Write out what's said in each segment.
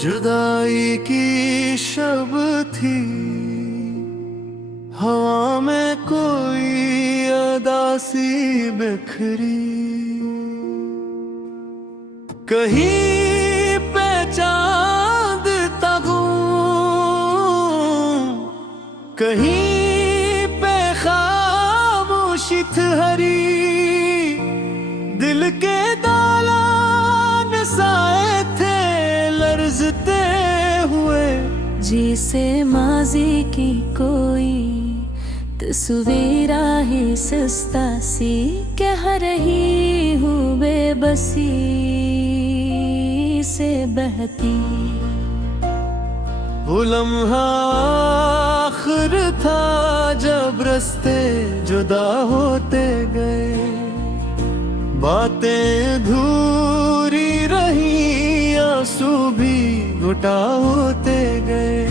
जुदाई की शब थी, हवा में कोई अदासी बिखरी, कहीं पे चांद तगूं, कहीं पे खामोशी हरी, दिल के दालान साए थे लर्जते हुए, जिसे माजी की कोई तस्वीर है सस्ता सी, कह रही हूँ बेबसी से बहती। वो लम्हा आखिर था जब रास्ते जुदा होते गए, बातें अधूरी रही, आंसू भी घुटा होते गए।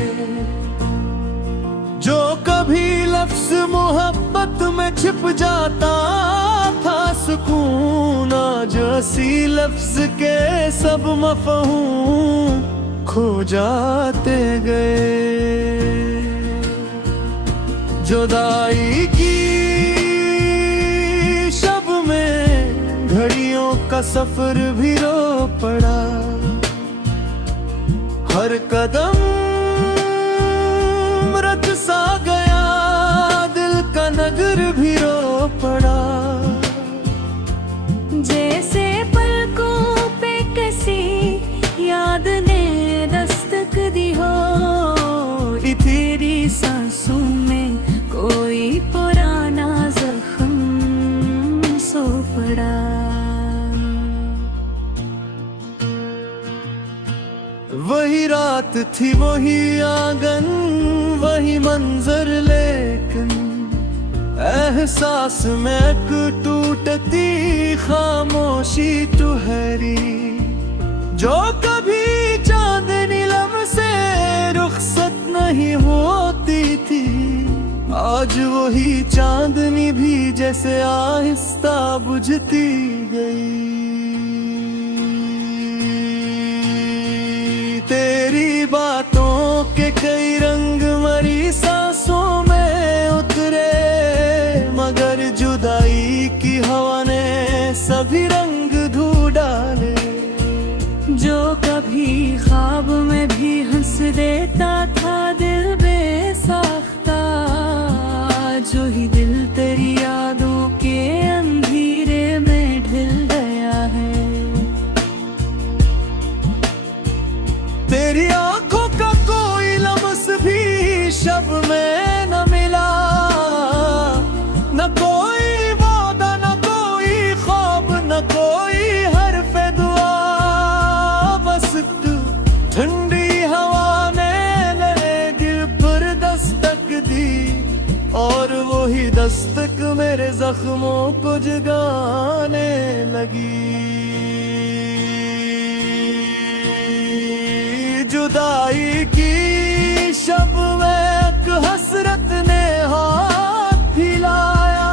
जो कभी लफ्ज मोहब्बत में छिप जाता था सुकून, आज हंसी लफ्ज के सब मफ़हूम खो जाते गए। जुदाई की शब में घड़ियों का सफर भी रो पड़ा, हर कदम रत सा गया, दिल का नगर भी रो पड़ा। जैसे पलकों पे कसी याद ने दस्तक दी हो, तेरी सांसों में कोई पुराना जख्म सो पड़ा। वही रात थी, वही आंगन, वही मंजर, लेकिन एहसास में एक टूटती खामोशी ठहरी। जो कभी चांदनी लब से रुखसत नहीं होती थी, आज वही चांदनी भी जैसे आहिस्ता बुझती गई। तेरी बातों के कई रंग मरी सांसों में उतरे, मगर जुदाई की हवा ने सभी रंग धो डाले। जो कभी ख्वाब में भी हंस देता था दिल बेसाख्ता, जो ही दिल तेरी यादों के अंधेरे में ढल गया है। तेरी आंखों का कोई लम्स भी शब में न मिला, न कोई वादा, न कोई ख्वाब, न कोई हर्फ दुआ, बस ठंडी हवा ने मेरे दिल पर दस्तक दी, और वही दस्तक मेरे जख्मों को जगाने लगी। जुदाई की शब में एक हसरत ने हाथ हिलाया,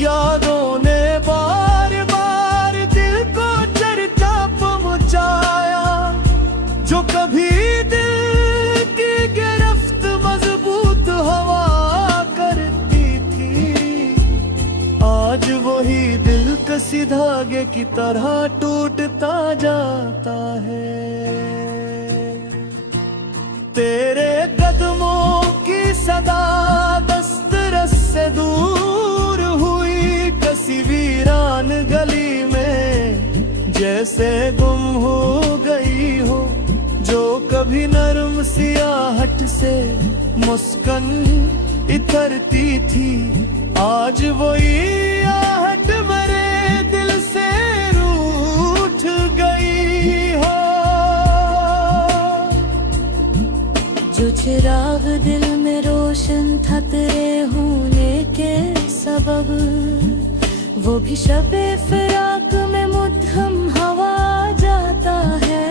यादों ने बार बार दिल को चर्चा पहुंचाया। जो कभी दिल की गिरफ्त मजबूत हवा करती थी, आज वही दिल कसी धागे की तरह टूटता जाता है। तेरे कदमों की सदा दस्तरस से दूर हुई, किसी वीरान गली में जैसे गुम हो गई हो। जो कभी नरम सियाहट से मुस्कान इतरती थी, आज वही आहट मेरे दिल से रूठ गई हो। जो चिराग दिल में रोशन था तेरे होने के सबब, वो भी शबे फिराक में मुद्दम हवा जाता है।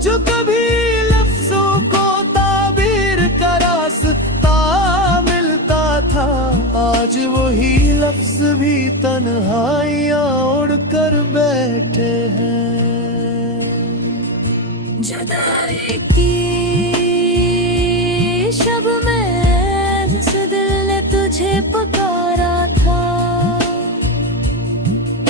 जो कभी लफ्जों को ताबीर का रास्ता मिलता था, लफ्ज भी तन्हाइयां उड़कर बैठे हैं। जुदाई की शब में जिस दिल ने तुझे पुकारा था,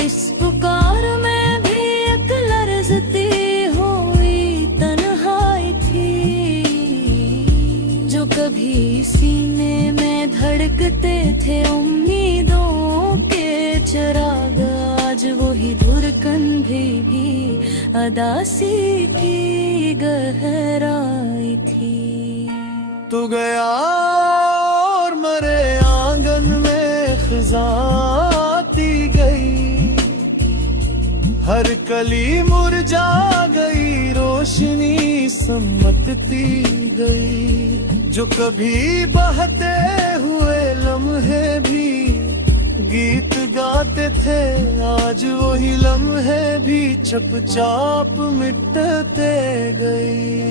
इस पुकार में भी एक लर्ज़ती हुई तन्हाई थी। जो कभी सीने में धड़कते थे उम्मीदों के चिराग, आज वही धुरकन भी अदासी की गहराई थी। तू गया और मरे आंगन में खिजाती गई, हर कली मुरझा गई, रोशनी समटती गई। जो कभी बहते हुए लम्हे भी गीत गाते थे, आज वही लम्हे भी चुपचाप मिटते गई।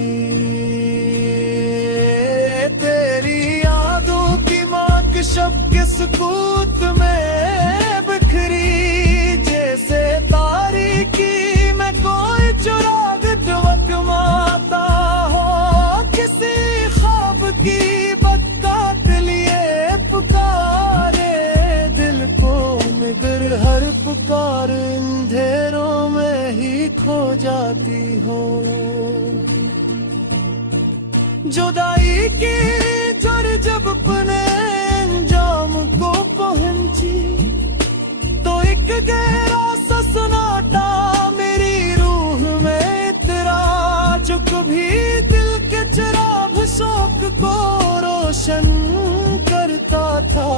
तेरी यादों की माँ शब के सुकूत में बिखरी, जैसे तारीकी में कोई चुराग टवकमाता हो। किसी ख्वाब की बत्तख लिए पुकारे दिल को, मगर हर पुकार अंधेरों में ही खो जाती हो। जुदाई की जड़ जब अपने अंजाम को पहुंची, तो एक गहरा सा सन्नाटा मेरी रूह में इतरा। जो कभी दिल के चिराग शौक को रोशन करता था,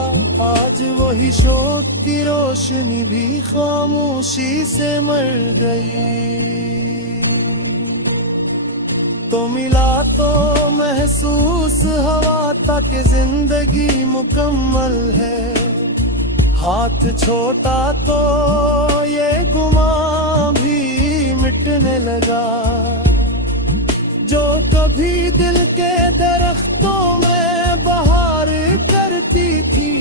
आज वही शौक की रोशनी भी खामोशी से मर गई। तो मिला तो महसूस हवा तक जिंदगी मुकम्मल है, हाथ छोटा तो ये गुमा भी मिटने लगा। जो कभी दिल के दरख्तों में बहार करती थी,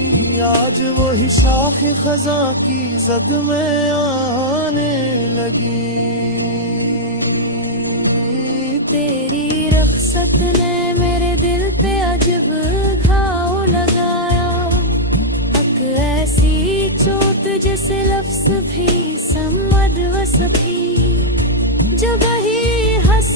आज वही शाख खजा की जद में आने लगी। तेरी रख्सत ने मेरे दिल पे अजब घाव लगाया, हक ऐसी चोट जिसे लफ्ज भी समझ व सभी। जब ही हंस